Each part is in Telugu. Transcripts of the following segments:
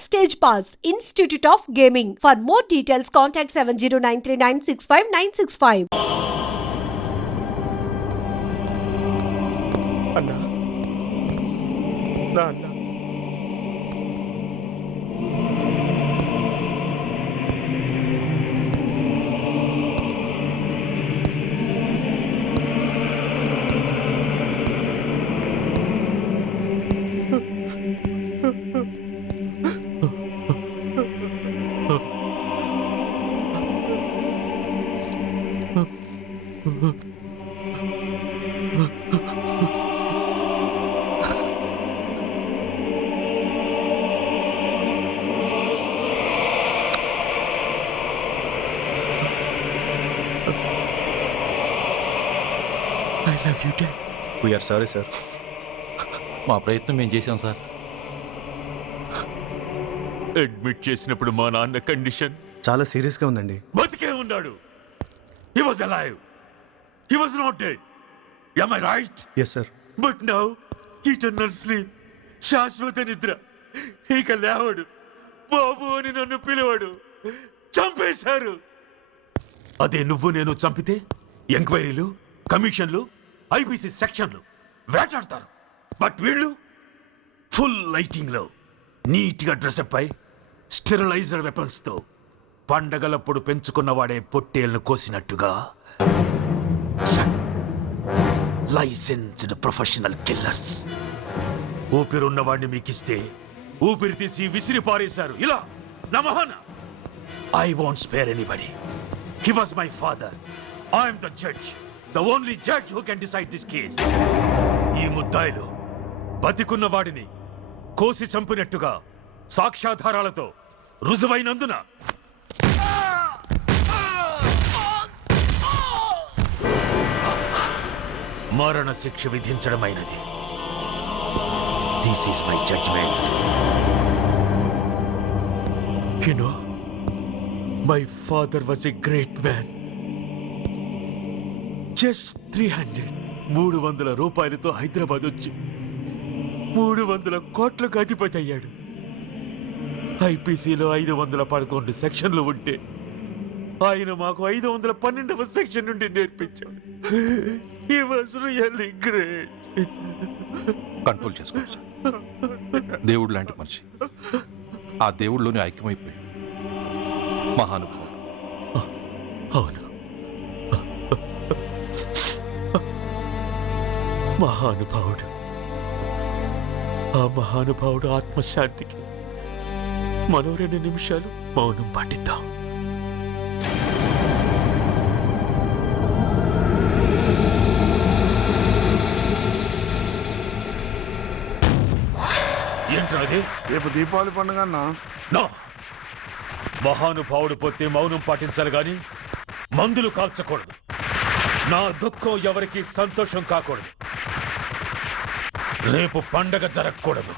Backstage Pass, Institute of Gaming. For more details, contact 7093965965965. అన్నా నా అన్నా I love you, Dad. We are sorry, sir. మా ప్రయత్నం మేము చేశాం సార్. అడ్మిట్ చేసినప్పుడు మా నాన్న కండిషన్ చాలా సీరియస్ గా ఉందండి. బతికే ఉన్నాడు. He was alive. He was not dead. Am I right? Yes, sir. But now, eternal sleep. శాశ్వత నిద్ర. ఇక లేవడు. బాబు అని నన్ను పిలవడు. చంపేశారు. అదే నువ్వు నేను చంపితే ఎంక్వైరీలు, కమిషన్లు, ఐపీసీ సెక్షన్లు వేటాడతారు. బట్ వీళ్ళు ఫుల్ లైటింగ్ లో నీట్ గా డ్రెస్అప్ అయి స్టెరిలైజర్ వెపన్స్ తో పండగలప్పుడు పెంచుకున్న వాడే పొట్టేళ్లను కోసినట్టుగా లైసెన్స్డ్ ప్రొఫెషనల్ కిల్లర్స్. ఊపిరున్న వాడిని మీకిస్తే ఊపిరి తీసి విసిరి పారేశారు. ఇలా నమహన. I want spare anybody. He was my father. I'm the judge. The only judge who can decide this case. ఈ ముద్దాయిలు బతికున్న వాడిని కోసి చంపినట్టుగా సాక్ష్యాధారాలతో రుజువైనందున మరణ శిక్ష విధించడమైనది. This is my judgment. You know, my father was a great man. Just 300 రూపాయలతో హైదరాబాద్ వచ్చి 300 కోట్లకు అధిపతి అయ్యాడు. ఐపీసీలో 511 సెక్షన్లు ఉంటే ఆయన మాకు 512వ సెక్షన్ నుండి నేర్పించాడు. He was really great. Control చేసుకోవచ్చు సార్. దేవుడు లాంటి మనిషి. ఆ దేవుడిలోనే ఐక్యమైపోయాడు. మహానుభావుడు. అవును, మహానుభావుడు. ఆ మహానుభావుడు ఆత్మశాంతికి మరో 2 నిమిషాలు మౌనం పాటిద్దాం. ఏంటది? రేపు దీపావళి పండుగ అన్నా. నో, మహానుభావుడు పోతే మౌనం పాటించాలి గాని మందులు కాల్చకూడదు. నా దుఃఖం ఎవరికి సంతోషం కాకూడదు. రేపు పండగ జరగకూడదు.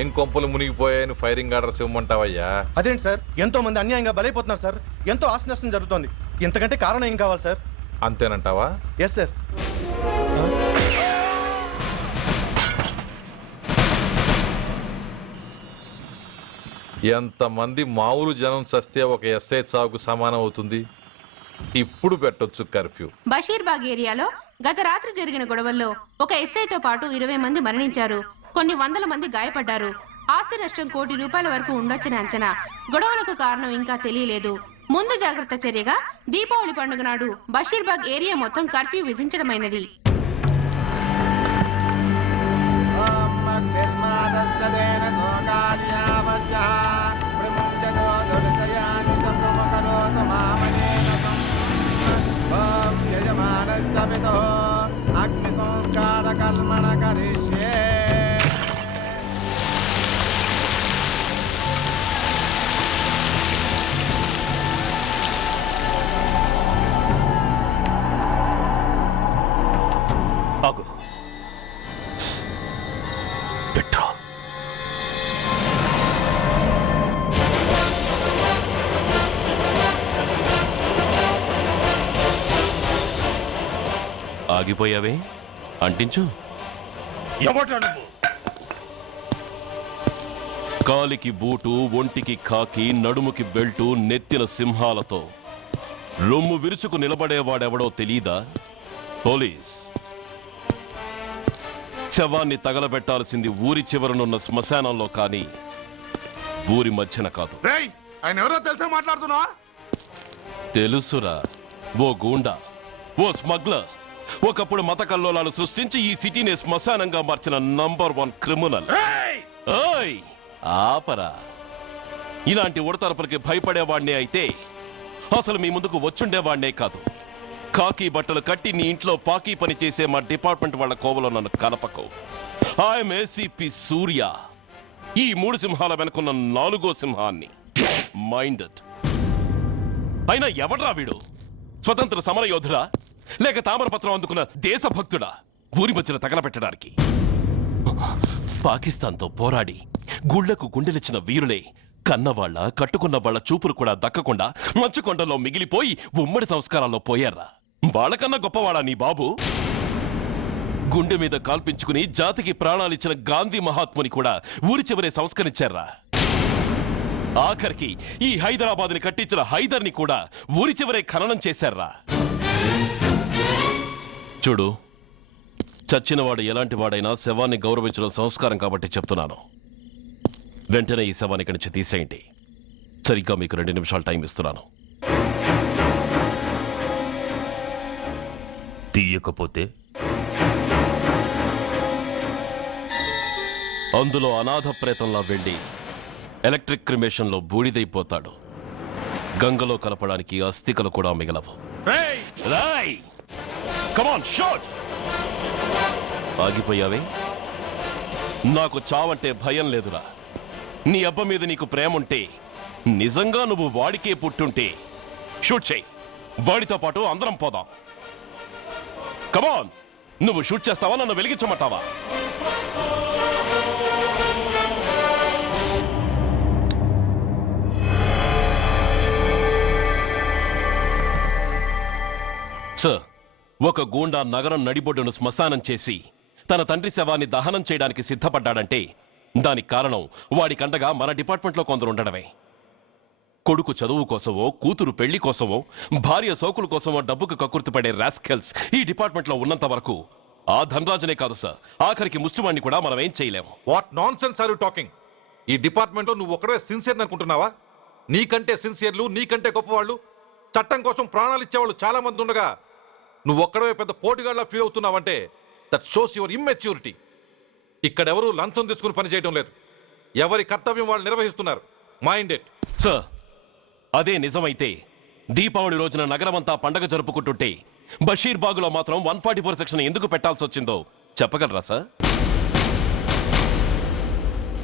ఏం కొంపలు మునిగిపోయాయని ఫైరింగ్ ఆర్డర్స్ ఇవ్వమంటావయ్యా? అదేంటి సార్, ఎంతో మంది అన్యాయంగా బలైపోతున్నారు సార్. ఎంతో ఆస్తి నష్టం జరుగుతోంది. ఇంతకంటే కారణం ఏం కావాలి సార్? అంతేనంటావా? Yes sir. ఎంతమంది మామూలు జనం చస్తే ఒక ఎస్ఐ చావుకు సమానం అవుతుంది. ఇప్పుడు పెట్టొచ్చు కర్ఫ్యూ. బషీర్బాగ్ ఏరియాలో గత రాత్రి జరిగిన గొడవల్లో ఒక ఎస్ఐతో పాటు 20 మంది మరణించారు. కొన్ని వందల మంది గాయపడ్డారు. ఆస్తి నష్టం ₹1 కోటి వరకు ఉండొచ్చని అంచనా. గొడవలకు కారణం ఇంకా తెలియలేదు. ముందు జాగ్రత్త చర్యగా దీపావళి పండుగ నాడు బషీర్బాగ్ ఏరియా మొత్తం కర్ఫ్యూ విధించడమైనది. అగ్నిసంస్కారకర్మణ కరిష్యే. ఆగు. పెట్రోల్. ఆగిపోయావే, అంటించు. ఎవడ్రా నువ్వు? కాలికి బూటు, ఒంటికి కాకి, నడుముకి బెల్టు, నెత్తిన సింహాలతో రొమ్ము విరుచుకు నిలబడేవాడెవడో తెలీదా? పోలీస్. శవాన్ని తగలబెట్టాల్సింది ఊరి చివరనున్న శ్మశానంలో కానీ ఊరి మధ్యన కాదు. ఆయన ఎవరో తెలుసా మాట్లాడుతున్నావా? తెలుసురా, ఓ గూండా, ఓ స్మగ్లర్, ఒకప్పుడు మత కల్లోలాలు సృష్టించి ఈ సిటీని శ్మశానంగా మార్చిన నంబర్ 1 క్రిమినల్. ఓయ్ ఆపరా. ఇలాంటి ఉడతరపులకి భయపడేవాడినే అయితే అసలు మీ ముందుకు వచ్చుండేవాడినే కాదు. కాకి బట్టలు కట్టి నీ ఇంట్లో పాకీ పని చేసే మా డిపార్ట్మెంట్ వాళ్ళ కోవలో నన్ను కలపకు. ఐఎమ్ ఏసీపీ సూర్య, ఈ 3 సింహాల వెనుకున్న 4వ సింహాన్ని. మైండెడ్. అయినా ఎవడ్రా వీడు? స్వతంత్ర సమరయోధుడా లేక తామరపత్రం అందుకున్న దేశభక్తుడా ఊరి మధ్యన తగలబెట్టడానికి? పాకిస్తాన్తో పోరాడి గుళ్లకు గుండెలిచ్చిన వీరులే కన్నవాళ్ల కట్టుకున్న వాళ్ల చూపులు కూడా దక్కకుండా మంచుకొండలో మిగిలిపోయి ఉమ్మడి సంస్కారాల్లో పోయారా? వాళ్ళకన్నా గొప్పవాడా నీ బాబు? గుండె మీద కాల్పించుకుని జాతికి ప్రాణాలిచ్చిన గాంధీ మహాత్ముని కూడా ఊరి చివరే సంస్కరించారా? ఆఖరికి ఈ హైదరాబాద్ని కట్టించిన హైదర్ని కూడా ఊరి చివరే ఖననం చేశారా? చూడు, చచ్చినవాడు ఎలాంటి వాడైనా శవాన్ని గౌరవించడం సంస్కారం కాబట్టి చెప్తున్నాను. వెంటనే ఈ శవాన్ని ఇక్కడి నుంచి తీసేయండి. సరిగ్గా మీకు 2 నిమిషాలు టైం ఇస్తున్నాను. తీయకపోతే అందులో అనాథ ప్రేతంలా వెళ్లి ఎలక్ట్రిక్ క్రిమేషన్లో బూడిదైపోతాడు. గంగలో కలపడానికి అస్థికలు కూడా మిగలవు. రాయ్! Come on, shoot! ఆగిపోయావే? నాకు చావంటే భయం లేదురా. నీ అబ్బ మీద నీకు ప్రేమ ఉంటే, నిజంగా నువ్వు వాడికే పుట్టుంటే షూట్ చేయి. వాడితో పాటు అందరం పోదాం. కమాన్, నువ్వు షూట్ చేస్తావా, నన్ను వెలిగించమంటావా? సార్, ఒక గూండా నగరం నడిబొడ్డును శ్మశానం చేసి తన తండ్రి శవాన్ని దహనం చేయడానికి సిద్ధపడ్డాడంటే దానికి కారణం వాడికండగా మన డిపార్ట్మెంట్లో కొందరు ఉండడమే. కొడుకు చదువు కోసమో, కూతురు పెళ్లి కోసమో, భార్య సోకుల కోసమో డబ్బుకు కక్కుర్తిపడే రాస్కెల్స్ ఈ డిపార్ట్మెంట్లో ఉన్నంత వరకు ఆ ధనరాజునే కాదు సార్, ఆఖరికి ముష్టివాణ్ణి కూడా మనం ఏం చేయలేము. What nonsense are you talking? ఈ డిపార్ట్మెంట్లో నువ్వు ఒక్కడే సిన్సియర్ అనుకుంటున్నావా? నీకంటే సిన్సియర్లు, నీకంటే గొప్పవాళ్ళు, చట్టం కోసం ప్రాణాలు ఇచ్చేవాళ్ళు చాలా మంది ఉండగా నువ్వు ఒక్కడే పెద్ద పోటీగాళ్ళ ఫీల్ అవుతున్నావంటే దట్ షోస్ యువర్ ఇమ్మెచ్యూరిటీ. ఇక్కడెవరూ లంచం తీసుకుని పనిచేయడం లేదు. ఎవరి కర్తవ్యం వాళ్ళు నిర్వహిస్తున్నారు. Mind it. సార్, అదే నిజమైతే దీపావళి రోజున నగరమంతా పండగ జరుపుకుంటుంటే బషీర్బాగులో మాత్రం 144 సెక్షన్ ఎందుకు పెట్టాల్సి వచ్చిందో చెప్పగలరా సార్?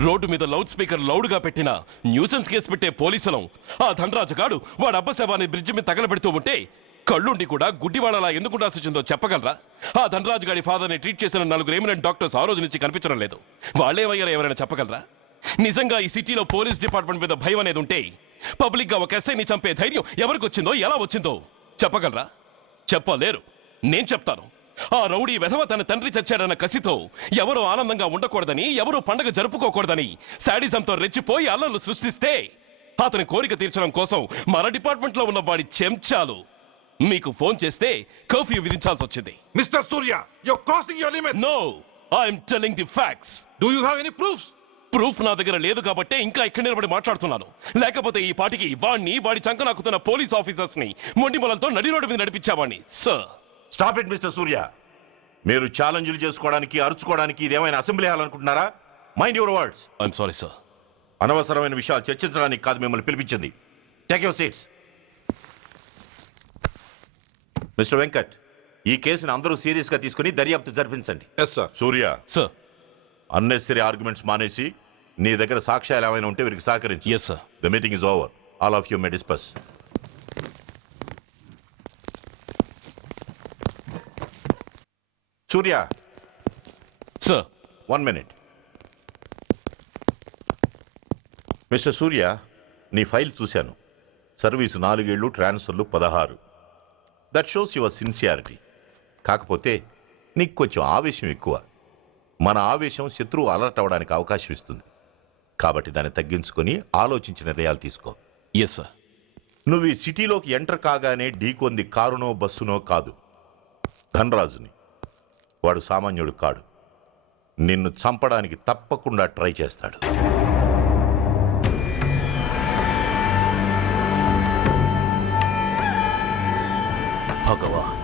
రోడ్డు మీద లౌడ్ స్పీకర్ లౌడ్గా పెట్టిన న్యూసెన్స్ కేసు పెట్టే పోలీసులం ఆ ధనరాజుగాడు వాడు అబ్బ శవాన్ని బ్రిడ్జి మీద తగలబెడుతూ ఉంటే కళ్ళుండి కూడా గుడ్డివాడలా ఎందుకు ఉండాల్సి వచ్చిందో చెప్పగలరా? ఆ ధనరాజు గారి ఫాదర్ని ట్రీట్ చేసిన 4 ఎమినెంట్ డాక్టర్స్ ఆ రోజు నుంచి కనిపించడం లేదు. వాళ్ళేమయ్యారో ఎవరైనా చెప్పగలరా? నిజంగా ఈ సిటీలో పోలీస్ డిపార్ట్మెంట్ మీద భయం అనేది ఉంటే పబ్లిక్ గా ఒక ఎస్ఐని చంపే ధైర్యం ఎవరికి వచ్చిందో, ఎలా వచ్చిందో చెప్పగలరా? చెప్పలేరు. నేను చెప్తాను. ఆ రౌడీ వెధవ తన తండ్రి చచ్చాడన్న కసితో ఎవరూ ఆనందంగా ఉండకూడదని, ఎవరూ పండగ జరుపుకోకూడదని శాడిజంతో రెచ్చిపోయి అల్లర్లు సృష్టిస్తే అతని కోరిక తీర్చడం కోసం మన డిపార్ట్మెంట్లో ఉన్న వాడి చెంచాలు మీకు ఫోన్ చేస్తే కర్ఫ్యూ విధించాల్సి వచ్చింది. Mister Surya, you are crossing your limit. No, I'm telling the facts. Do you have any proofs? Proof నా దగ్గర లేదు కాబట్టే ఇంకా ఇక్కడ నిలబడి మాట్లాడుతున్నాను. లేకపోతే ఈ పాటికి వాడి చంకనాకుతున్న పోలీస్ ఆఫీసర్స్ ని మొండిమలతో నడి రోడ్డు మీద నడిపించావాణ్ణి. Sir, stop it mister Surya. మీరు ఛాలెంజ్లు చేసుకోవడానికి, అరుచుకోవడానికి ఇదేమైనా అసెంబ్లీ హాల్ అనుకుంటున్నారా? Mind your words. I'm sorry sir. అనవసరమైన విషయాలు చర్చించడానికి కాదు మిమ్మల్ని పిలిపించింది. Take your seats. Mister Venkat, ఈ కేసును అందరూ సీరియస్ గా తీసుకుని దర్యాప్తు జరిపించండి. Yes sir. Surya, sir. Unnecessary arguments మానేసి నీ దగ్గర సాక్ష్యాలు ఏమైనా ఉంటే వీరికి సహకరించి. Yes sir. The meeting is over. All of you may discuss. Surya, sir. 1 minute. Mister సూర్య, నీ ఫైల్ చూశాను. సర్వీసు 4 ఏళ్ళు, ట్రాన్స్ఫర్లు 16. That shows your sincerity. కాకపోతే నీకు కొంచెం ఆవేశం ఎక్కువ. మన ఆవేశం శత్రువు అలర్ట్ అవ్వడానికి అవకాశం ఇస్తుంది. కాబట్టి దాన్ని తగ్గించుకొని ఆలోచించి నిర్ణయాలు తీసుకో. Yes sir. నువ్వు ఈ సిటీలోకి ఎంటర్ కాగానే ఢీకొంది కారునో బస్సునో కాదు, ధనరాజుని. వాడు సామాన్యుడు కాడు. నిన్ను చంపడానికి తప్పకుండా ట్రై చేస్తాడు. భగవాన్,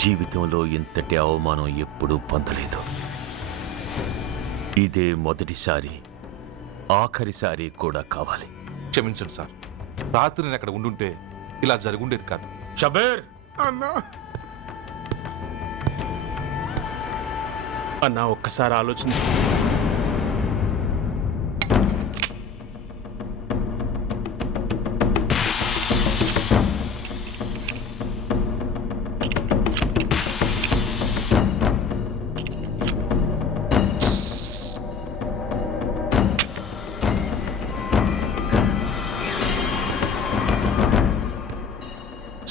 జీవితంలో ఇంతటి అవమానం ఎప్పుడూ పొందలేదు. ఇదే మొదటిసారి, ఆఖరిసారి కూడా కావాలి. క్షమించండి సార్. రాత్రి నేను అక్కడ ఉండుంటే ఇలా జరుగుండేది కాదు. షబీర్ అన్నా అన్నా, ఒక్కసారి ఆలోచించు.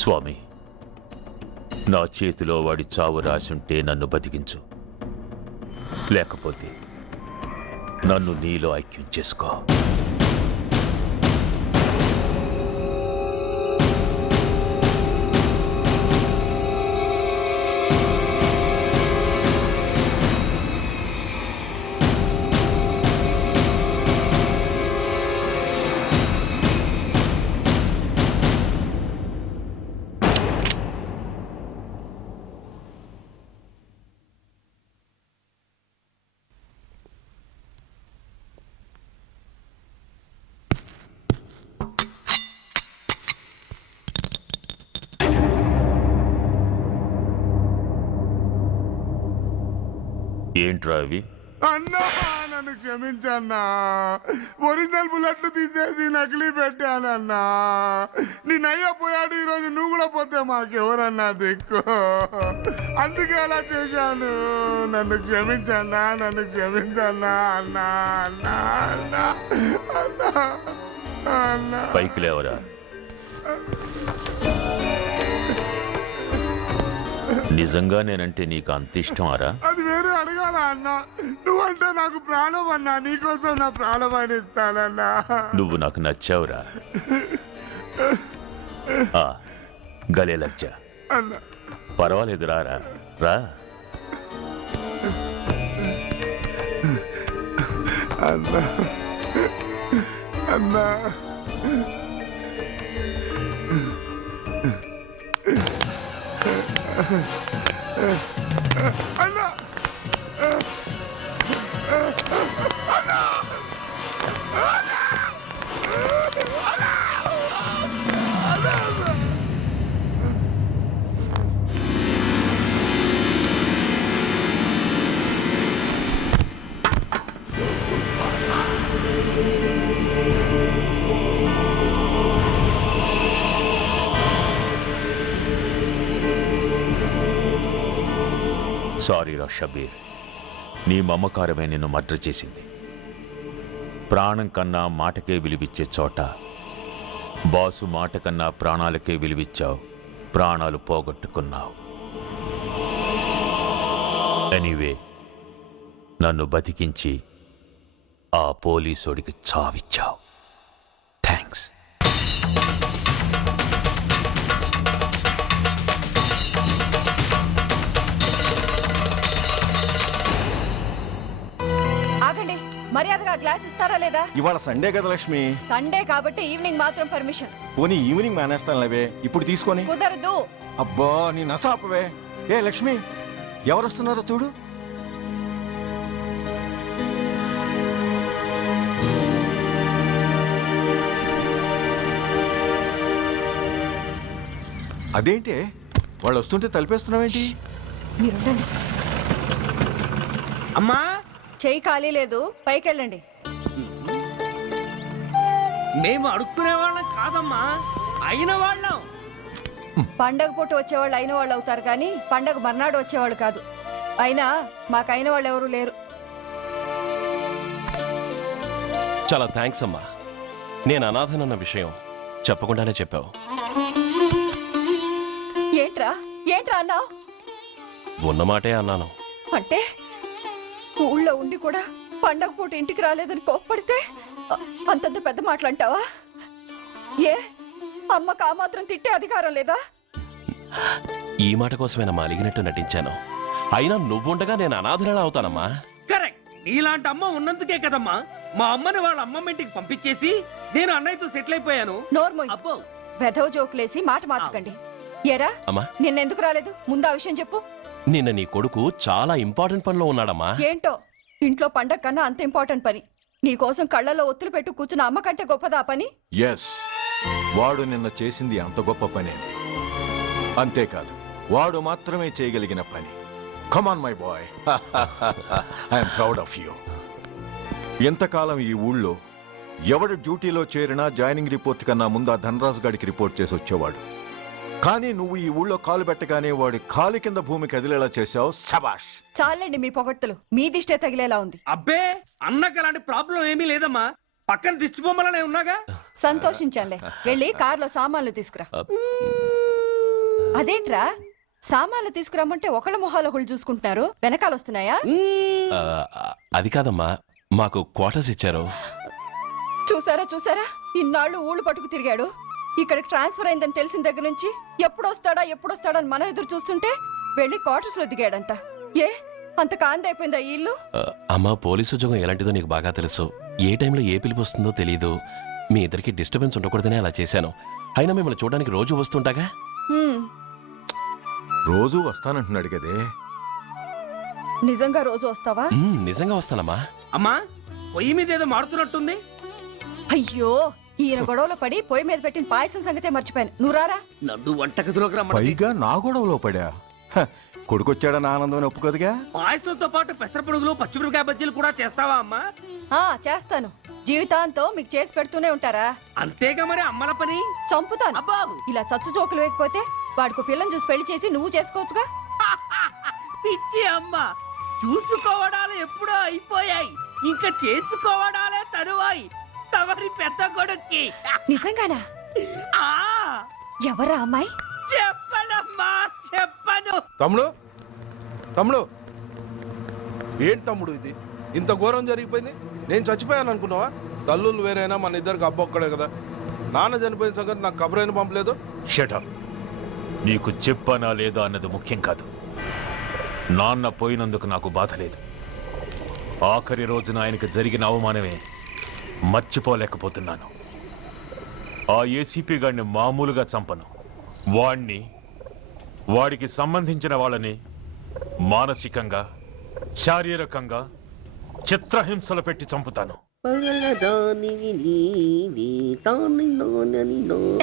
స్వామి, నా చేతిలో వాడి చావు రాసుంటే నన్ను బతికించు, లేకపోతే నన్ను నీలో ఐక్యం చేసుకో. ఏంట్రా అవి? అన్నా, నన్ను క్షమించన్నా. ఒరిజినల్ బుల్లెట్లు తీసేసి నకిలీ పెట్టానన్నా. నేనయ్యా పోయాడు, ఈరోజు నువ్వు కూడా పోతే మాకెవరన్నా దిక్కు. అందుకే అలా చేశాను. నన్ను క్షమించన్నా, నన్ను క్షమించన్నా. అన్నా అన్నా అన్నా అన్నా అన్నా. పైకి లేవరా. నిజంగా నేనంటే నీకు అంత ఇష్టం అరా? అది వేరే అడగాల అన్నా. నువ్వంటే నాకు ప్రాణం అన్నా. నీకోసం నా ప్రాణమైన ఇస్తానన్నా. నువ్వు నాకు నచ్చావురా. గలే లజ్జ. అన్నా పర్వాలేదు, రారా రా. అన్నా అన్నా అన్నా సారీ రా షబీర్, నీ మమకారమే నిన్ను మర్డర్ చేసింది. ప్రాణం కన్నా మాటకే విలువిచ్చే చోట బాసు మాట కన్నా ప్రాణాలకే విలువిచ్చావు. ప్రాణాలు పోగొట్టుకున్నావు. ఎనీవే, నన్ను బతికించి ఆ పోలీసోడికి చావిచ్చావు. థ్యాంక్స్. ఆగండి, మర్యాదగా గ్లాస్ ఇస్తారా లేదా? ఇవాళ సండే కదా లక్ష్మి. సండే కాబట్టి ఈవినింగ్ మాత్రం పర్మిషన్. పోనీ ఈవినింగ్ మానేస్తాను లేవే, ఇప్పుడు తీసుకొని. కుదరదు. అబ్బా, నీ నసాపవే. ఏ లక్ష్మి, ఎవరు వస్తున్నారో చూడు. అదేంటి వాళ్ళు వస్తుంటే తలిపేస్తున్నావేంటి? మీరుండండి. అమ్మా చెయ్యి ఖాళీ లేదు, పైకి వెళ్ళండి. మేము అడుక్కునే వాళ్ళం కాదమ్మా, అయిన వాళ్ళం. పండగ పూట వచ్చేవాళ్ళు అయిన వాళ్ళు అవుతారు కానీ పండగ మర్నాడు వచ్చేవాళ్ళు కాదు. అయినా మాకు అయిన వాళ్ళు ఎవరు లేరు. చాలా థ్యాంక్స్ అమ్మా. నేను అనాథనన్న విషయం చెప్పకుండానే చెప్పావు. ఏంట్రా ఏంట్రా అన్నావు? ఉన్నమాటే అన్నాను. అంటే ఊళ్ళో ఉండి కూడా పండగ పూట ఇంటికి రాలేదని కోప్పడితే అంతంత పెద్ద మాటలంటావా? ఏ అమ్మకు ఆ మాత్రం తిట్టే అధికారం లేదా? ఈ మాట కోసమేనమ్మా అలిగినట్టు నటించాను. అయినా నువ్వుండగా నేను అనాథనలా అవుతానమ్మా. కరెక్ట్. నీలాంటి అమ్మ ఉన్నందుకే కదమ్మా మా అమ్మని వాళ్ళ అమ్మమ్మ ఇంటికి పంపించేసి నేను అన్నయ్యతో సెటిల్ అయిపోయాను. నోర్మోయ్, అబ్బో వెధవ జోకులేసి మాట మార్చకండి. ఏరా అమ్మా, నిన్నెందుకు రాలేదు? ముందు ఆ విషయం చెప్పు. నిన్న నీ కొడుకు చాలా ఇంపార్టెంట్ పనిలో ఉన్నాడమ్మా. ఏంటో ఇంట్లో పండగ కన్నా అంత ఇంపార్టెంట్ పని. నీ కోసం కళ్ళలో ఒత్తులు పెట్టు కూర్చున్న అమ్మ కంటే గొప్పదా పని? ఎస్, వాడు నిన్న చేసింది అంత గొప్ప పనే. అంతేకాదు, వాడు మాత్రమే చేయగలిగిన పని. Come on my boy, I'm proud of you. ఎంతకాలం ఈ ఊళ్ళో ఎవడు డ్యూటీలో చేరినా జాయినింగ్ రిపోర్ట్ కన్నా ముందు ఆ ధనరాజు గారికి రిపోర్ట్ చేసి వచ్చేవాడు. కానీ నువ్వు ఈ ఊళ్ళో కాలు పెట్టగానే వాడి కాలు కింద భూమి కదిలేలా చేశావు. శబాష్. చాలండి మీ పొగడ్తలు, మీ దిష్టే తగిలేలా ఉంది. అబ్బే అన్నకు అలాంటి ప్రాబ్లం ఏమీ లేదమ్మా, పక్కన దిష్టి బొమ్మలనే ఉన్నాగా. సంతోషించాలే. వెళ్ళి కారులో సామాన్లు తీసుకురా. అదేంట్రా సామాన్లు తీసుకురామంటే ఒకళ్ళ మొహాలు ఒకళ్ళు చూసుకుంటున్నారు, వెనకాల వస్తున్నాయా? అది కాదమ్మా, మాకు క్వార్టర్స్ ఇచ్చారు. చూసారా చూసారా, ఇన్నాళ్ళు ఊళ్ళు పట్టుకు తిరిగాడు. ఇక్కడికి ట్రాన్స్ఫర్ అయిందని తెలిసిన దగ్గర నుంచి ఎప్పుడొస్తాడని మనం ఎదురు చూస్తుంటే వెళ్ళి క్వార్టర్స్ లో దిగాడంట. ఏ అంత కాందైపోయిందా ఈ ఇల్లు? అమ్మా, పోలీసు ఉద్యోగం ఎలాంటిదో నీకు బాగా తెలుసు. ఏ టైంలో ఏ పిలుపు వస్తుందో తెలియదు. మీ ఇద్దరికి డిస్టర్బెన్స్ ఉండకూడదనే అలా చేశాను. అయినా మిమ్మల్ని చూడడానికి రోజు వస్తుంటాగా. రోజు వస్తానంటున్నాడు కదే. నిజంగా రోజు వస్తావా? నిజంగా వస్తానమ్మా. అమ్మా, పొయ్యి మీద ఏదో మారుతున్నట్టుంది. అయ్యో, ఈయన గొడవలో పడి పొయ్యి మీద పెట్టిన పాయసం సంగతే మర్చిపోయాను. నువ్వు రారా. నన్ను వంటగదిలోకి రమ్మని. పైగా నా గొడవలో పడా. కొడుకొచ్చాడని ఆనందం ఒప్పుకోదుగా. పాయసంతో పాటు పెసరపొడుగులు పచ్చిమిరపకాయ బజ్జీలు కూడా చేస్తావా అమ్మా? చేస్తాను. జీవితాంతో మీకు చేసి పెడుతూనే ఉంటారా? అంతేగా మరి అమ్మల పని. చంపుతాను. అబ్బా, ఇలా చచ్చు జోకులు వేయకపోతే వాడికి పిల్లని చూసి పెళ్లి చేసి నువ్వు చేసుకోవచ్చుగా. పిచ్చి అమ్మ, చూసుకోవడాలు ఎప్పుడో అయిపోయాయి, ఇంకా చేసుకోవడాలే తరువాయి తమరి పెద్ద కొడుక్కి. నిజంగానా? ఎవరా అమ్మాయి? చెప్పనమ్మా, చెప్పను. తమ్ముడు ఏంటి తమ్ముడు ఇది? ఇంత ఘోరం జరిగిపోయింది. నేను చచ్చిపోయాను అనుకున్నావా? తల్లులు వేరైనా మన ఇద్దరికి అబ్బొక్కడే కదా. నాన్న చనిపోయిన సంగతి నాకు కబురైన పంపలేదు. షటప్. నీకు చెప్పనా లేదా అన్నది ముఖ్యం కాదు. నాన్న పోయినందుకు నాకు బాధ లేదు. ఆఖరి రోజున ఆయనకు జరిగిన అవమానమే మర్చిపోలేకపోతున్నాను. ఆ ఏసీపీ గారిని మామూలుగా చంపను. వాడికి సంబంధించిన వాళ్ళని మానసికంగా, శారీరకంగా చిత్రహింసలు పెట్టి చంపుతాను.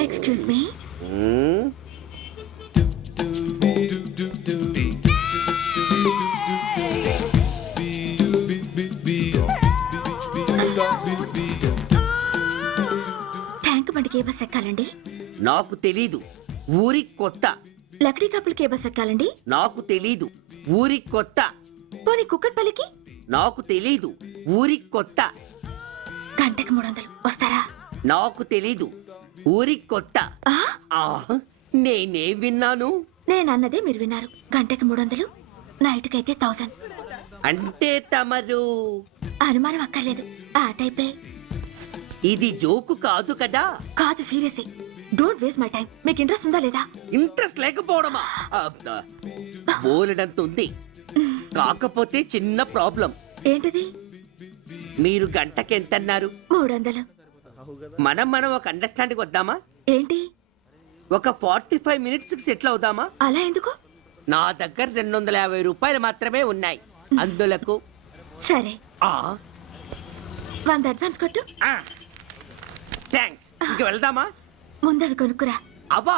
Excuse me. ట్యాంక్ బండికి ఏ బస్ ఎక్కాలండి? నాకు తెలీదు, ఊరి కొత్త. లక్డీ కప్పులకి ఏ బస్ ఎక్కాలండి? నాకు తెలీదు, ఊరి కొత్త. పోనీ కుక్కట్పల్లికి? నాకు తెలీదు, ఊరి కొత్త. గంటకి 300 వస్తారా? నాకు తెలీదు, ఊరి కొత్త. నేనే విన్నాను. నేనన్నదే మీరు విన్నారు. గంటకి 300, నైట్కైతే 1000. అంటే తమరు అనుమానం అక్కర్లేదు, ఆ టైపే. ఇది జోకు కాదు కదా? కాదు, serious. Don't waste my time. మీకు ఇంట్రెస్ట్ ఉందా లేదా? ఇంట్రెస్ట్ లేకపోవడమా? బోలెడంత ఉంది. కాకపోతే చిన్న ప్రాబ్లం. ఏంటిది? మీరు గంటకి ఎంత అన్నారు? 300. మనం ఒక అండర్స్టాండింగ్ వద్దామా? ఏంటి? ఒక 45 మినిట్స్ కి సెటిల్ అవుదామా? అలా ఎందుకు? నా దగ్గర 250 రూపాయలు మాత్రమే ఉన్నాయి. అందులకు సరే, 100 అడ్వాన్స్ కొట్టు. థ్యాంక్స్. ఇంక వెళ్దామా? ముందవి కొనుక్కురా. అబ్బా,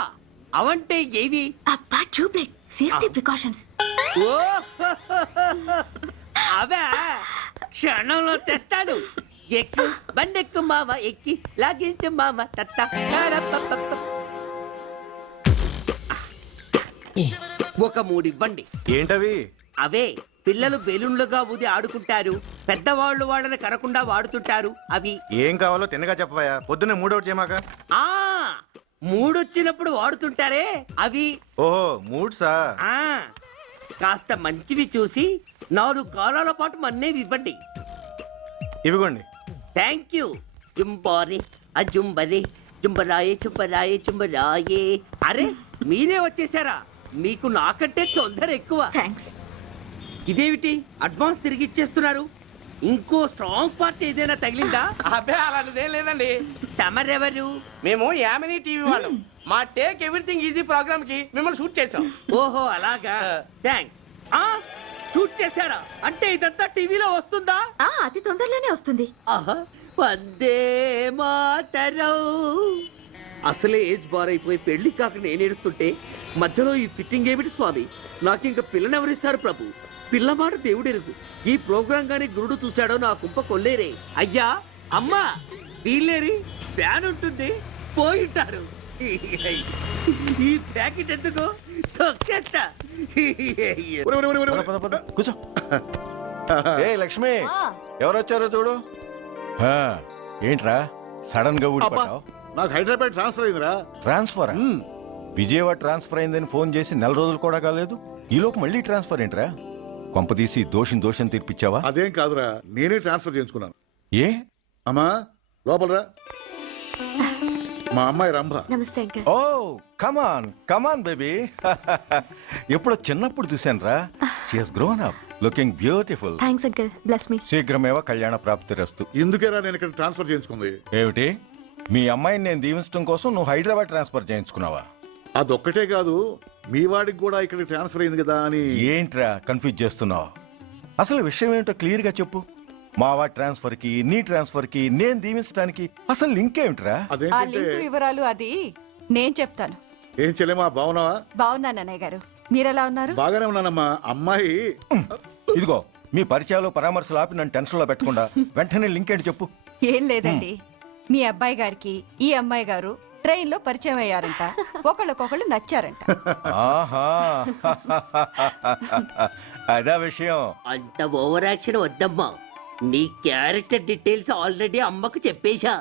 అవంటే ఏవి? అబ్బా ట్యూబ్లైట్, సేఫ్టీ ప్రికాషన్స్. ఓ అవే క్షణంలో తెస్తాను. ఎక్కు బండెక్కు మావ, ఎక్కి లాగించు మావ. ఒక 3 ఇవ్వండి. ఏంటవి? అవే పిల్లలు బెలూన్లుగా ఊది ఆడుకుంటారు, పెద్దవాళ్ళు వాళ్ళని కరకుండా వాడుతుంటారు. అవి ఏం కావాలో తిన్నగా చెప్పవా, పొద్దున్నే మూడోటి చేయమాక. ఆ 3 వచ్చినప్పుడు వాడుతుంటారే అవి. ఓహో మూడ్సా? ఆ కాస్త మంచివి చూసి 4 కాలాల పాటు మన్నేవి ఇవ్వండి. ఇవిగోండి. Thank you. జుంబారే అజుంబరే జుంబరాయే చుంబరాయే చుంబరాయే. అరే మీరే వచ్చేసారా? మీకు నాకంటే తొందర ఎక్కువ. ఇదేమిటి అడ్వాన్స్ తిరిగి ఇచ్చేస్తున్నారు? ఇంకో స్ట్రాంగ్ పార్ట్ ఏదైనా తగిలిందా? అబ్బే అలాంటిదేం లేదండి. తమరెవరు? మేము యామినీ టీవీ వాళ్ళం. మా టేక్ ఎవ్రీథింగ్ ఈజీ ప్రోగ్రామ్ కి మిమ్మల్ని షూట్ చేసాం. ఓహో అలాగా, థ్యాంక్స్. షూట్ చేశారా? అంటే ఇదంతా టీవీలో వస్తుందా? అతి తొందరలోనే వస్తుంది. వందే మాతరం. అసలే ఏజ్ బార్ అయిపోయి పెళ్లి కాక నేను ఏడుస్తుంటే మధ్యలో ఈ ఫిట్టింగ్ ఏమిటి స్వామి? నాకింక పిల్లనెవరిస్తారు ప్రభు? పిల్లమాట దేవుడెరుగు. ఈ ప్రోగ్రాం గాని గురుడు చూశాడో నా కుంప కొల్లేరే. అయ్యా అమ్మా వీళ్ళేరి, ఫ్యాన్ ఉంటుంది పోయింటారు. ఈ ప్యాకెట్ ఎందుకు తొక్కేస్తా. కూర్చో. ఏ లక్ష్మి, ఎవరొచ్చారో చూడు. ఏంట్రా సడన్ గా ఊడిపడ్డావు? నాకు హైదరాబాద్ ట్రాన్స్ఫర్ అయిందిరా. ట్రాన్స్ఫర్? విజయవాడ ట్రాన్స్ఫర్ అయిందని ఫోన్ చేసి 4 రోజులు కూడా కాలేదు, ఈలోపు మళ్ళీ ట్రాన్స్ఫర్ ఏంట్రా? కొంపదీసి దోషం తీర్పిచ్చావా? అదేం కాదురా, నేనే ట్రాన్స్ఫర్ చేసుకున్నాను. ఏ అమ్మా లోపలరా. మా అమ్మాయి రంభ. నమస్తే. Oh come on baby. ఎప్పుడో చిన్నప్పుడు చూశాను రా. She has grown up, looking beautiful. Thanks uncle, bless me. శీఘ్రమేవ కళ్యాణ ప్రాప్తిరస్తు. ఇందుకేరా నేను ఇక్కడ ట్రాన్స్ఫర్ చేయించుకుంది. ఏమిటి, మీ అమ్మాయిని నేను దీవించడం కోసం నువ్వు హైదరాబాద్ ట్రాన్స్ఫర్ చేయించుకున్నావా? అదొక్కటే కాదు, మీ వాడికి కూడా ఇక్కడ ట్రాన్స్ఫర్ అయింది కదా అని. ఏంట్రా కన్ఫ్యూజ్ చేస్తున్నావు? అసలు విషయం ఏంటో క్లియర్ గా చెప్పు. మా వాడి ట్రాన్స్ఫర్ కి నీ ట్రాన్స్ఫర్ కి నేను దీవించడానికి అసలు లింక్ ఏమిట్రా? వివరాలు అది నేను చెప్తాను. ఏం చెల్లెమా, బాగున్నావా? బాగున్నాను అన్నయ్య గారు, మీరెలా ఉన్నారు? బాగానే ఉన్నానమ్మా. అమ్మాయి ఇదిగో మీ పరిచయాలు పరామర్శలు ఆపి నన్ను టెన్షన్ లో పెట్టకుండా వెంటనే లింక్ ఏంటి చెప్పు. ఏం లేదండి, మీ అబ్బాయి గారికి ఈ అమ్మాయి గారు ట్రైన్ లో పరిచయం అయ్యారంట, ఒకళ్ళకొకళ్ళు నచ్చారంట. ఆహా అదా విషయం. అంత ఓవర్ యాక్షన్ వద్దమ్మా. నీ క్యారెక్టర్ డీటెయిల్స్ ఆల్రెడీ అమ్మకు చెప్పేశా.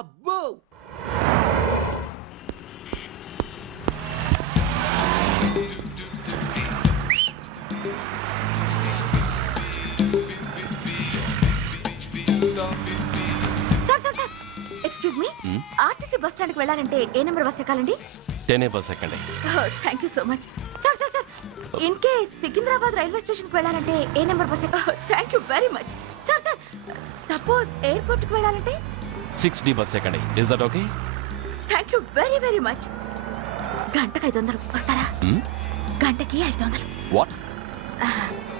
అబ్బో excuse me, RTC bus stand కి వెళ్ళాలంటే ఏ నెంబర్ బస్ ఎక్కాలండి? 10 బస్ ఎక్కండి. Thank you so much. Sir sir sir, in case Secunderabad railway station కి వెళ్ళాలంటే ఏ నెంబర్ బస్ ఎక్కాలి? Thank you very much. Sir sir, suppose airport కి వెళ్ళాలంటే 6D బస్ ఎక్కండి. Is that okay? Thank you very very much. గంటకి 500 వస్తారా? గంటకి 500. What?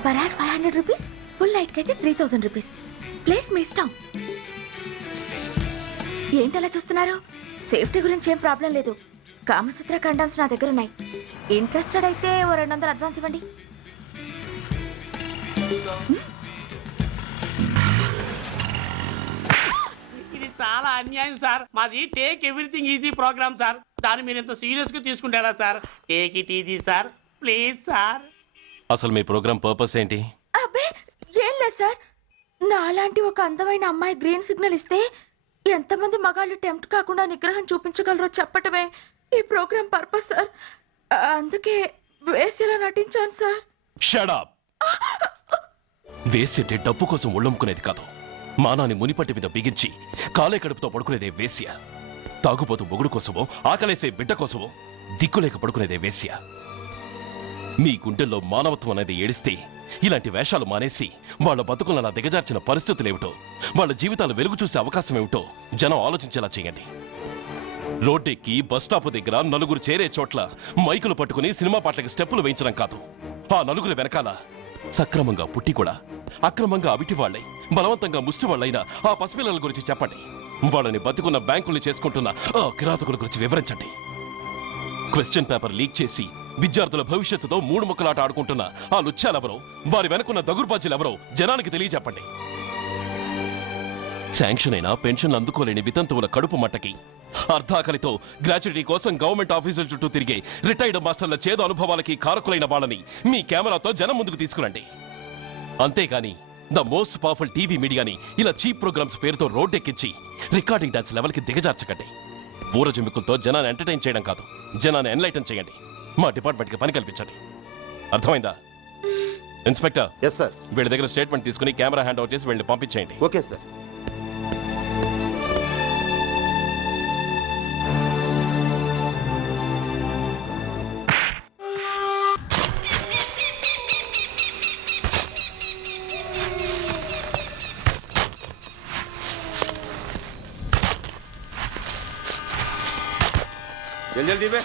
Per hour 500 rupees, full night కి అయితే 3000 రూపీస్. ప్లేస్ మీ ఇష్టం. ఏంటలా చూస్తున్నారు? సేఫ్టీ గురించి ఏం ప్రాబ్లం లేదు. కామసూత్ర కండమ్స్ నా దగ్గర ఉన్నాయి. ఇంట్రెస్టెడ్ అయితే ఓ 200 అడ్వాన్స్ ఇవ్వండి. ఇది చాలా అన్యాయం సార్. మాది take everything easy program sir. దాన్ని మీరు ఇంత సీరియస్ గా తీసుకుంటారా sir? Take it easy sir, please sir. అసలు మీ ప్రోగ్రామ్ పర్పస్ ఏంటి? అబ్బే ఏం లేదు సార్, నాలాంటి ఒక అందమైన అమ్మాయి గ్రీన్ సిగ్నల్ ఇస్తే ఎంతమంది మగాళ్ళు టెంప్ట్ కాకుండా నిగ్రహం చూపించగలరో చెప్పటమే ఈ ప్రోగ్రామ్ పర్పస్ సార్. అందుకే వేసేలా నటించాను సార్. Shut up. వేసేటే డబ్బు కోసం ఒళ్ళమ్ముకునేది కాదు. మానాన్ని మునిపట్టి మీద బిగించి కాలే కడుపుతో పడుకునేదే వేశ్య. తాగుపోతూ మొగుడు కోసమో ఆకలేసే బిడ్డ కోసమో దిక్కులేక పడుకునేదే వేశ్య. మీ గుండెల్లో మానవత్వం అనేది ఏడిస్తే ఇలాంటి వేషాలు మానేసి వాళ్ళ బతుకులను అలా దిగజార్చిన పరిస్థితులేమిటో, వాళ్ళ జీవితాలు వెలుగు చూసే అవకాశం ఏమిటో జనం ఆలోచించేలా చేయండి. రోడ్డెక్కి బస్టాప్ దగ్గర నలుగురు చేరే చోట్ల మైకులు పట్టుకుని సినిమా పాటలకి స్టెప్పులు వేయించడం కాదు. ఆ నలుగురు వెనకాల సక్రమంగా పుట్టి కూడా అక్రమంగా అవిటి వాళ్ళై బలవంతంగా ముష్టి వాళ్ళైన ఆ పసిపిల్లల గురించి చెప్పండి. వాళ్ళని బతికున్న బ్యాంకులు చేసుకుంటున్న ఆ కిరాతకుల గురించి వివరించండి. క్వశ్చన్ పేపర్ లీక్ చేసి విద్యార్థుల భవిష్యత్తుతో మూడు ముక్కలాట ఆడుకుంటున్న ఆ లుచ్చాలెవరో, వారి వెనుకున్న దగుర్బాజీలెవరో జనానికి తెలియజెప్పండి. శాంక్షన్ అయినా పెన్షన్లు అందుకోలేని వితంతువుల కడుపు మట్టకి, అర్ధాకలితో గ్రాట్యుటీ కోసం గవర్నమెంట్ ఆఫీసుల చుట్టూ తిరిగే రిటైర్డ్ మాస్టర్ల చేదు అనుభవాలకి కారకులైన వాళ్ళని మీ కెమెరాతో జనం ముందుకు తీసుకురండి. అంతేగాని ద మోస్ట్ పవర్ఫుల్ టీవీ మీడియాని ఇలా చీప్ ప్రోగ్రామ్స్ పేరుతో రోడ్డెక్కించి రికార్డింగ్ డాన్స్ లెవెల్కి దిగజార్చకండి. ఊరజుమ్మికులతో జనాన్ని ఎంటర్టైన్ చేయడం కాదు, జనాన్ని ఎన్లైటన్ చేయండి. మా డిపార్ట్మెంట్కి పని కల్పించండి. అర్థమైందా? Inspector, yes sir. వీళ్ళ దగ్గర స్టేట్మెంట్ తీసుకుని కెమెరా హ్యాండ్ అవుట్ చేసి వీళ్ళని పంపించేయండి. Okay sir. जल्दी में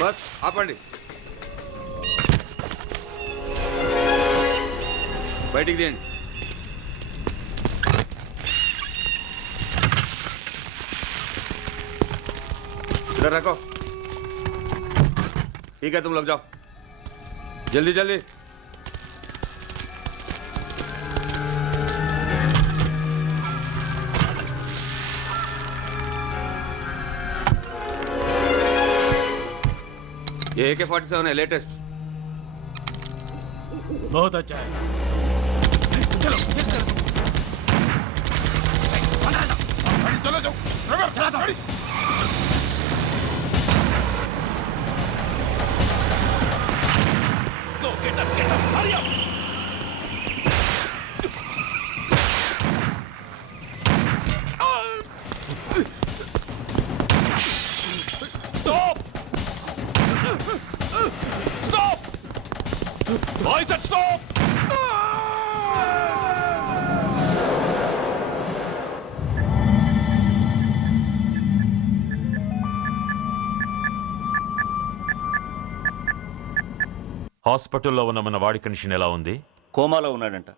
बस ఆపండి. బయటికి తీయండి. इधर रखो. ठीक है, तुम लोग जाओ जल्दी जल्दी. ये AK-47 है, लेटेस्ट. बहुत अच्छा है. चलो चलो जाओ. Go, get up, hurry up. Stop! Stop! I said stop! హాస్పిటల్లో ఉన్న మన వాడి కండిషన్ ఎలా ఉంది? కోమాలో ఉన్నాడంట.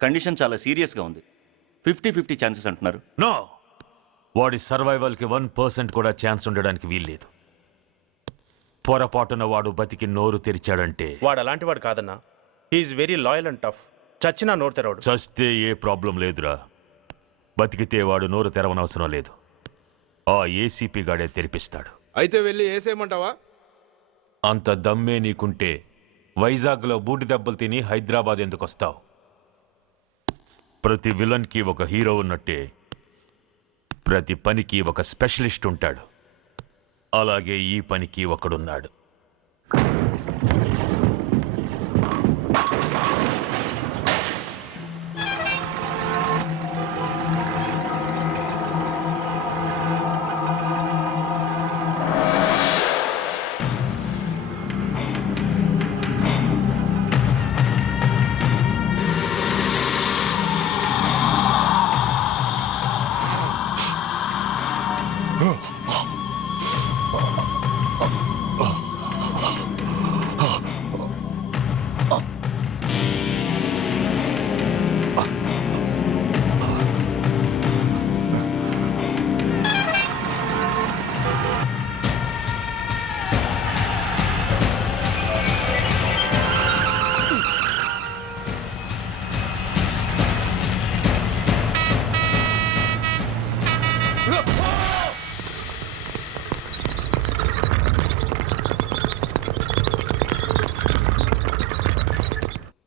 కండిషన్ చాలా సీరియస్గా ఉంది. 50-50 ఛాన్సెస్ అంటున్నారు. నో, వాడి సర్వైవల్కి 1% కూడా ఛాన్స్ ఉండడానికి వీల్లేదు. పొరపాటున వాడు బతికి నోరు తెరిచాడంటే వాడు అలాంటి వాడు కాదన్నా. He's very loyal and tough. చచ్చినా నోరు తెరవడు. చస్తే ఏ ప్రాబ్లం లేదురా. బతికితే వాడు నోరు తెరవనవసరం లేదు. ఆ ఏసీపీ గాడే తెరిపిస్తాడు. అయితే వెళ్ళి వేసేయమంటావా? అంత దమ్మే నీకుంటే వైజాగ్లో బూటి దెబ్బలు తిని హైదరాబాద్ ఎందుకు వస్తావు? ప్రతి విలన్కి ఒక హీరో ఉన్నట్టే ప్రతి పనికి ఒక స్పెషలిస్ట్ ఉంటాడు. అలాగే ఈ పనికి ఒకడున్నాడు.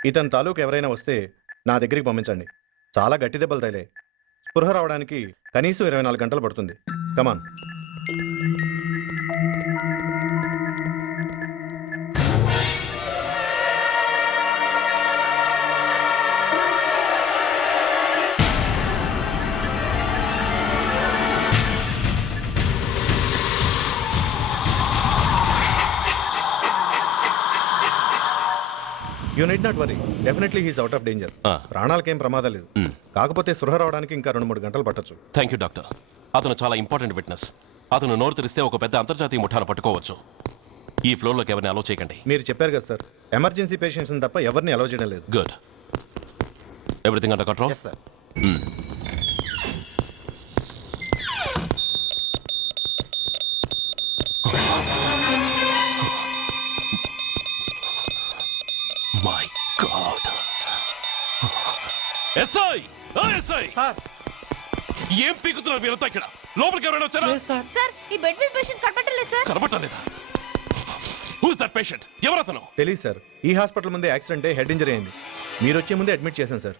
ఇతని తాలూకు ఎవరైనా వస్తే నా దగ్గరికి పంపించండి. చాలా గట్టి దెబ్బలు తగిలాయి. స్పృహ రావడానికి కనీసం 24 గంటలు పడుతుంది. Come on. You need not worry. Definitely he's out of danger. ప్రాణాలకేం ప్రమాదం లేదు. కాకపోతే స్పృహ రావడానికి ఇంకా 2-3 గంటలు పట్టొచ్చు. Thank you doctor. అతను చాలా ఇంపార్టెంట్ విట్నెస్. అతను నోరు తెరిస్తే ఒక పెద్ద అంతర్జాతీయ ముఠాను పట్టుకోవచ్చు. ఈ ఫ్లోర్లోకి ఎవరిని అలో చేయకండి. మీరు చెప్పారు కదా సార్, ఎమర్జెన్సీ పేషెంట్స్ తప్ప ఎవరిని అలో చేయడం లేదు. Good. Everything under control? Yes sir. My god. SI SI ఏం పీకుతున్నారు మీరంతా ఇక్కడ? లోపలికి ఎవరైనా వచ్చారా? సార్ ఈ బెడ్ మీద పేషెంట్ కనబట్టలేదు సార్. కనబట్టలేదా? Who's that patient? ఎవరతను? తెలియదు సార్. ఈ హాస్పిటల్ ముందే యాక్సిడెంట్ హెడ్ ఇంజరీ అయింది. మీరు వచ్చే ముందే అడ్మిట్ చేశాను sir.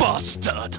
Bastard!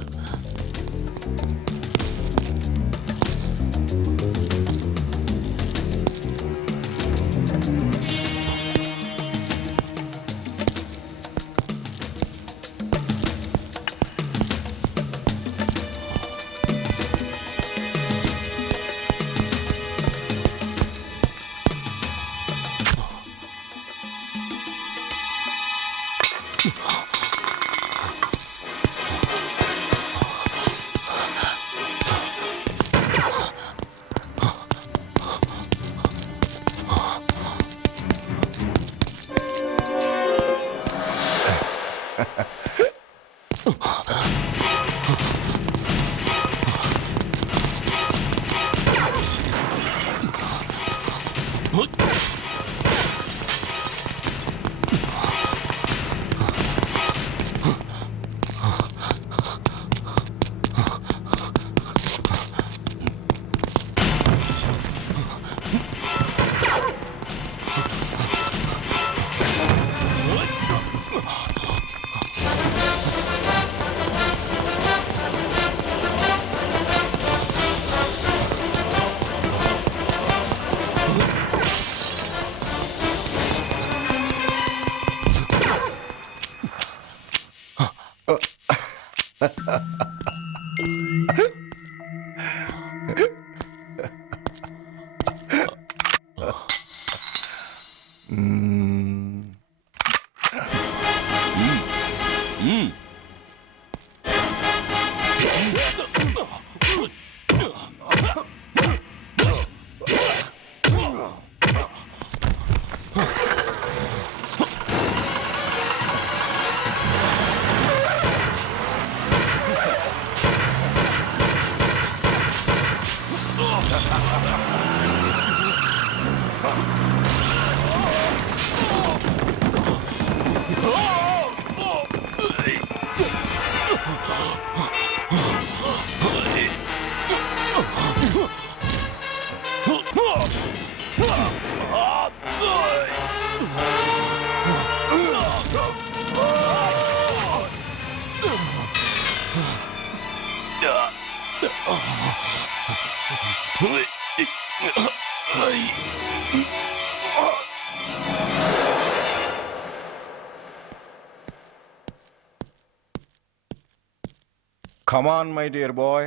Come on, my dear boy.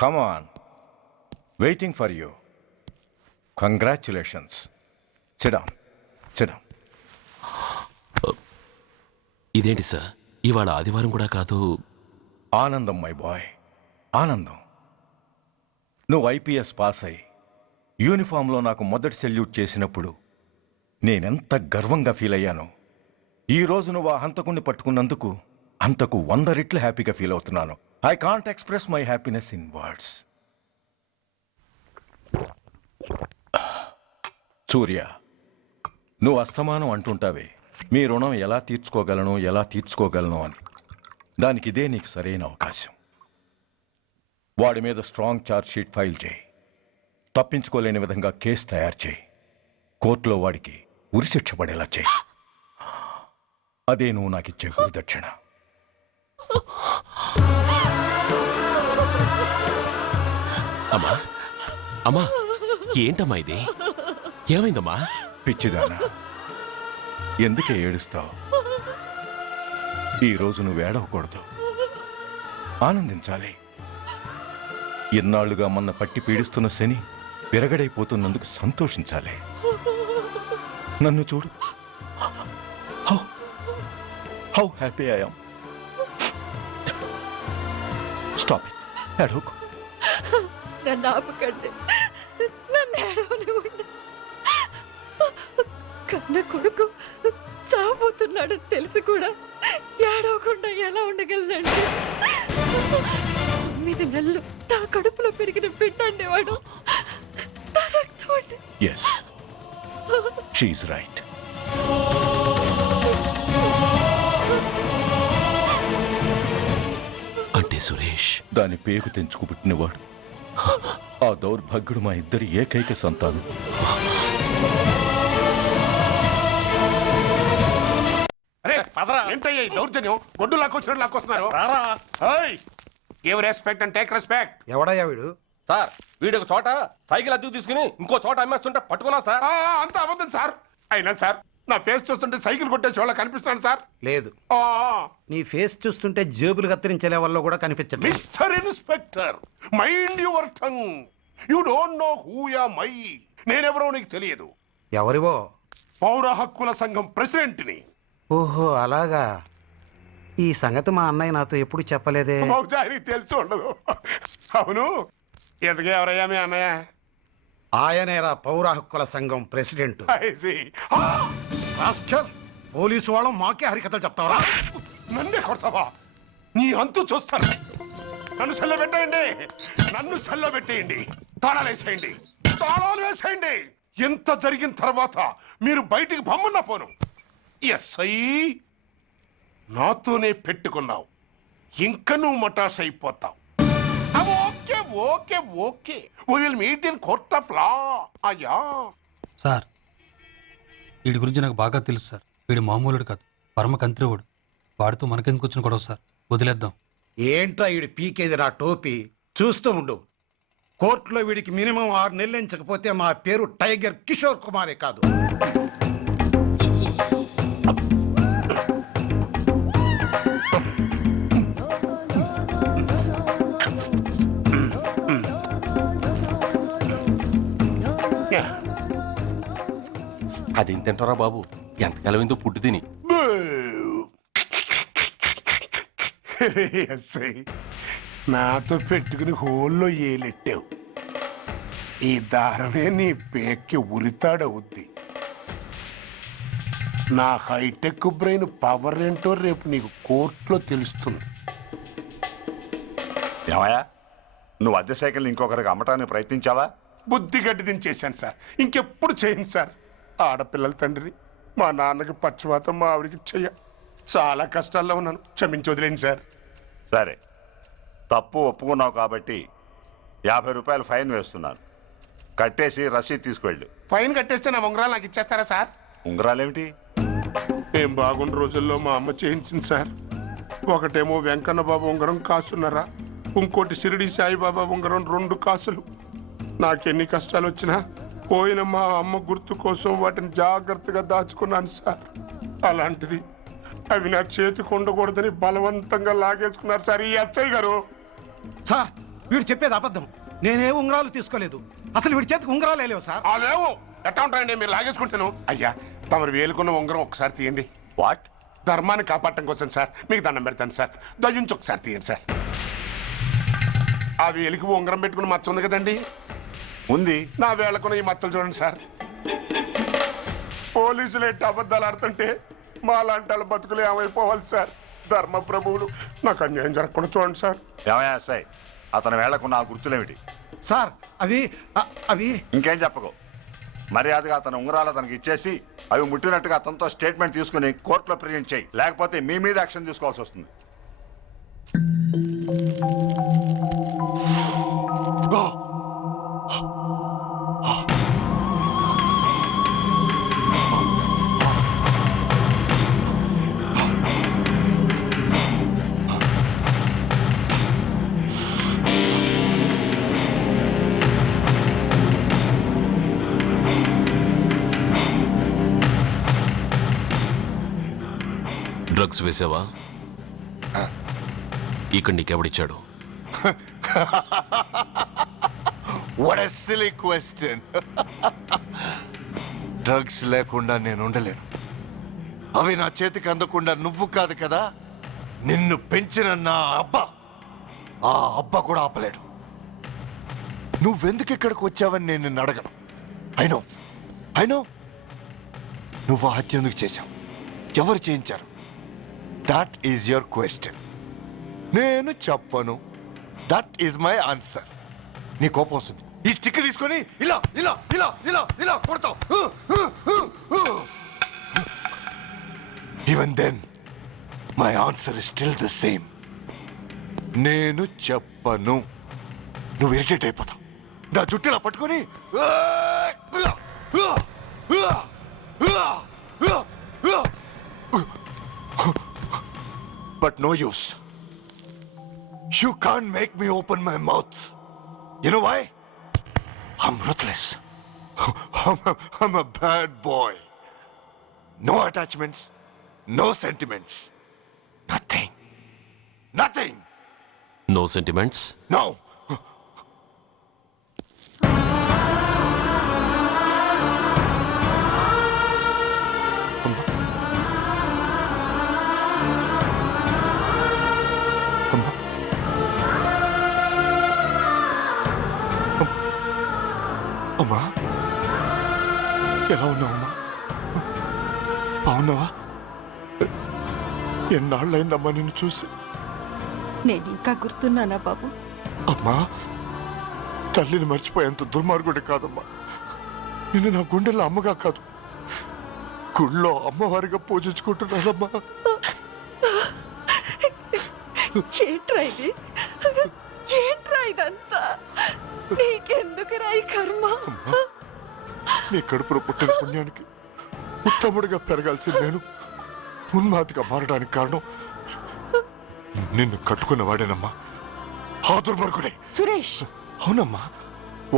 Come on. Waiting for you. Congratulations. Sit down. Sit down. ఇదేంటి సార్, ఇవాళ ఆదివారం కూడా కాదు. ఆనందం మై బాయ్, ఆనందం. నువ్వు ఐపీఎస్ పాస్ అయి యూనిఫామ్లో నాకు మొదటి సెల్యూట్ చేసినప్పుడు నేనెంత గర్వంగా ఫీల్ అయ్యానో, ఈ రోజు నువ్వు ఆ హంతకుణ్ణి పట్టుకున్నందుకు అంతకు 100 రెట్లు హ్యాపీగా ఫీల్ అవుతున్నాను. I can't express my happiness in words. Surya, నువ్వు అస్తమానం అంటుంటావే మీ రుణం ఎలా తీర్చుకోగలను అని. దానికి ఇదే నీకు సరైన అవకాశం. వాడి మీద స్ట్రాంగ్ ఛార్జ్ షీట్ ఫైల్ చేయి. తప్పించుకోలేని విధంగా కేసు తయారు చేయి. కోర్టులో వాడికి ఉరిశిక్ష పడేలా చేయి. అదే నువ్వు నాకిచ్చే గురుదక్షిణ. అమ్మా అమ్మా, ఏంటమ్మా ఇది? ఏమైందమ్మా? పిచ్చిదానా, ఎందుకే ఏడుస్తావు? ఈరోజు నువ్వు ఏడవకూడదు, ఆనందించాలి. ఎన్నాళ్లుగా మొన్న పట్టి పీడిస్తున్న శని విరగడైపోతున్నందుకు సంతోషించాలి. నన్ను చూడు, how happy I am. Stop it, ఏడవకు. నన్ను ఆపకండి, నన్ను ఏడవనివ్వండి. కన్న కొడుకు చావబోతున్నాడని తెలిసి కూడా ఏడవకుండా ఎలా ఉండగలనండి? 9 నెలలు నా కడుపులో పెరిగిన బిడ్డ అండేవాడు. నా రక్తం అండి. Yes, she's right. అంటే సురేష్ దాని పేగు తెంచుకు పుట్టినవాడు. ఆ దౌర్భాగ్యుడు మా ఇద్దరి ఏకైక సంతానం. ఏంటయ్యా ఈ దౌర్జన్యం? గొడ్డు లాక్కొచ్చినట్టు లాక్కొస్తున్నారు. Give respect and take respect. ఎవడయ్యా వీడు? సార్ వీడు ఒక చోట సైకిల్ అద్దెకు తీసుకుని ఇంకో చోట అమ్మేస్తుంటే పట్టుకున్నా సార్. అంత అబద్ధం సార్. అయినా సార్ నా ఫేస్ చూస్తుంటే సైకిల్ కొట్టే చోళ్ళ కనిపిస్తున్నాను సార్. లేదు, నీ ఫేస్ చూస్తుంటే జేబులు కత్తిరించే లెవెల్లో కూడా కనిపించట్లేదు. Mister inspector, mind your tongue. You don't know who yeah my. నేనెవరో నీకు తెలియదు. ఎవరివో? పౌర హక్కుల సంఘం ప్రెసిడెంట్ని. ఓహో అలాగా. ఈ సంగతి మా అన్నయ్య నాతో ఎప్పుడు చెప్పలేదే. బహుశా ఆయనకి తెలిసి ఉండదు. అవును, ఎందుకే ఎవరయ్యా మీ అన్నయ్య? ఆయనేరా పౌర హక్కుల సంఘం ప్రెసిడెంట్. పోలీసు వాళ్ళం మాకే హరికథలు చెప్తావరా? నన్నే కొడతావా? నీ అంతు చూస్తాను. నన్ను సెల్ల పెట్టేయండి, నన్ను సెల్ల పెట్టేయండి. తాళాలు వేసేయండి, తాళాలు వేసేయండి. ఎంత జరిగిన తర్వాత మీరు బయటికి పమ్మన్నా పోను. ఎస్ఐ నాతోనే పెట్టుకున్నావు, ఇంకా నువ్వు మటాస్ అయిపోతావు. Okay okay okay, will meet in court of law. అయ్యా సార్, వీడి గురించి నాకు బాగా తెలుసు సార్. వీడు మామూలుడు కాదు, పరమ కంత్రివాడు. వాడితో మనకెందుకు వచ్చిన గొడవ సార్? వదిలేద్దాం. ఏంట్రా వీడి పీకేది నా టోపీ? చూస్తూ ఉండు. కోర్టులో వీడికి మినిమం 6 నెలలు ఎంచకపోతే మా పేరు టైగర్ కిషోర్ కుమారే కాదు. అదేం తింటారా బాబు? ఎంతకాలం ఎందుకు పుట్టు తిని. నాతో పెట్టుకుని హోల్లో ఏలెట్టావు. ఈ దారమే నీ పేక్కి ఉరితాడవుద్ది. నా హైటెక్ బ్రెయిన్ పవర్ ఏంటో రేపు నీకు కోర్టులో తెలుస్తుంది. ఏమయ్యా, నువ్వు అద్దె సైకిల్ ఇంకొకరికి అమ్మటానికి ప్రయత్నించావా? బుద్ధి గడ్డి దించేశాను సార్, ఇంకెప్పుడు చేయను సార్. ఆడపిల్లల తండ్రి, మా నాన్నకి పక్షవాతం, మా ఆవిడికి చెయ్య. చాలా కష్టాల్లో ఉన్నాను, క్షమించి వదిలేండి సార్. సరే, తప్పు ఒప్పుకున్నావు కాబట్టి 50 రూపాయలు ఫైన్ వేస్తున్నాను. కట్టేసి రసీదు తీసుకువెళ్ళు. ఫైన్ కట్టేస్తే నా ఉంగరాలు నాకు ఇచ్చేస్తారా సార్? ఉంగరాలేమిటి? ఏం బాగున్న రోజుల్లో మా అమ్మ చేయించింది సార్. ఒకటేమో వెంకన్న బాబు ఉంగరం కాసున్నరా, ఇంకోటి షిరిడి సాయిబాబా ఉంగరం 2 కాసులు. నాకెన్ని కష్టాలు వచ్చినా పోయిన మా అమ్మ గుర్తు కోసం వాటిని జాగ్రత్తగా దాచుకున్నాను సార్. అలాంటిది అవి నా చేతికి ఉండకూడదని బలవంతంగా లాగేసుకున్నారు సార్ ఈ ఎస్ఐ గారు. సార్, వీడు చెప్పేది అబద్ధం. నేనే ఉంగరాలు తీసుకోలేదు. అసలు వీడి చేతికి ఉంగరాలు లేవు సార్. లేవు, ఎట్టా ఉంటాయండి మీరు లాగేసుకుంటాను. అయ్యా, తమరు వేలుకున్న ఉంగరం ఒకసారి తీయండి. వాట్? ధర్మాన్ని కాపాడటం కోసం సార్, మీకు దండం పెడతాను సార్. దయ్యుంచి ఒకసారి తీయండి సార్. ఆ వేలికి ఉంగరం పెట్టుకుని మచ్చ ఉంది కదండి? ఉంది. నా వేళకున్న ఈ మచ్చలు చూడండి సార్. పోలీసులు ఎట్టి అబద్ధాలు ఆడుతుంటే మా లాంటి వాళ్ళ బతుకులు ఏమైపోవాలి సార్? ధర్మ ప్రభువులు, నాకు అన్యాయం జరగకుండా చూడండి సార్. ఏమయ్యా సార్, అతని వేళకున్న ఆ గుర్తులేమిటి? సార్, అవి ఇంకేం చెప్పకు. మర్యాదగా అతని ఉంగరాలు అతనికి ఇచ్చేసి అవి ముట్టినట్టుగా అతనితో స్టేట్మెంట్ తీసుకుని కోర్టులో ప్రజెంట్ చేయి. లేకపోతే మీ మీద యాక్షన్ తీసుకోవాల్సి వస్తుంది. డ్రగ్స్ వేసావా? ఇక్కడ నీకెవడిచ్చాడు? What a silly question. Drugs లేకుండా నేను ఉండలేను. అవి నా చేతికి అందకుండా నువ్వు కాదు కదా, నిన్ను పెంచిన నా అబ్బా, ఆ అబ్బా కూడా ఆపలేడు. నువ్వెందుకు ఇక్కడికి వచ్చావని నేను నిన్ను అడగను. అయినో నువ్వు ఆ హత్య ఎందుకు చేశావు, ఎవరు చేయించారు? That is your question. నేను చెప్పను. That is my answer. నీ కోపం వస్తుంది, ఈ స్టిక్ తీసుకొని ఇలా ఇలా ఇలా ఇలా ఇలా కొడతావు. Even then my answer is still the same. నేను చెప్పను. నువ్వు ఇరిటేట్ అయిపోతావు. నా జుట్టులా పట్టుకొని but no use. You can't make me open my mouth. You know why? I'm ruthless. I'm a bad boy. No attachments, no sentiments. Nothing. Nothing. No sentiments? No. అమ్మా, ఎలా ఉన్నావమ్మా? బాగున్నావా? ఎన్నాళ్ళైందమ్మా నిన్ను చూసి? నేను ఇంకా గుర్తున్నానా బాబు? అమ్మా, తల్లిని మర్చిపోయేంత దుర్మార్గుడి కాదమ్మా. నిన్ను నా గుండెల్లో అమ్మగా కాదు, గుళ్ళో అమ్మవారిగా పూజించుకుంటున్నానమ్మా. ఏంట్రా ఇది? ఏంట్రా ఇదంతా? నీకెందుకు రాయి కర్మ? నీ కడుపులో పుట్టిన పుణ్యానికి ఉత్తముడిగా పెరగాల్సిన నేను ఉన్మాదిగా మారడానికి కారణం నిన్ను కట్టుకున్న వాడేనమ్మా. ఆ దుర్మార్గుడే సురేష్. అవునమ్మా,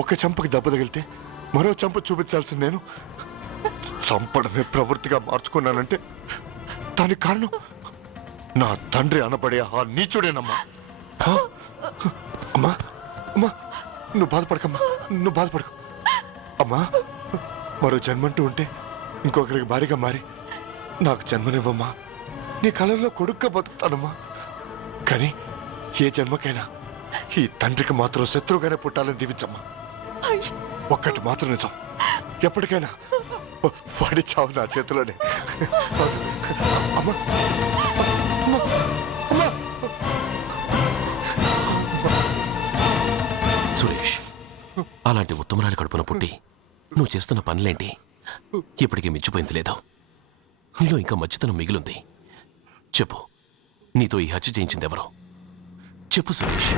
ఒక చెంపకి దెబ్బ తగిలితే మరో చెంప చూపించాల్సిన నేను చంపడమే ప్రవృత్తిగా మార్చుకున్నానంటే దానికి కారణం నా తండ్రి అనబడే ఆ నీచుడేనమ్మా. అమ్మా అమ్మా, నువ్వు బాధపడకమ్మా, నువ్వు బాధపడకు అమ్మా. మరో జన్మంటూ ఉంటే ఇంకొకరికి భారీగా మారి నాకు జన్మనివ్వమ్మా. నీ కళల్లో కొడుగ్గా బతుకుతానమ్మా. కానీ ఏ జన్మకైనా ఈ తండ్రికి మాత్రం శత్రువుగానే పుట్టాలని దీవించమ్మా. ఒక్కటి మాత్రం నిజం, ఎప్పటికైనా వాడి చావు నా చేతిలోనే. అమ్మా సురేష్, అలాంటి ఉత్తమరాలి కడుపున పుట్టి నువ్వు చేస్తున్న పనులేంటి? ఇప్పటికీ మించిపోయింది లేదు. నీలో ఇంకా మంచితనం మిగిలింది. చెప్పు, నీతో ఈ హత్య చేయించింది ఎవరు? చెప్పు సురేష్.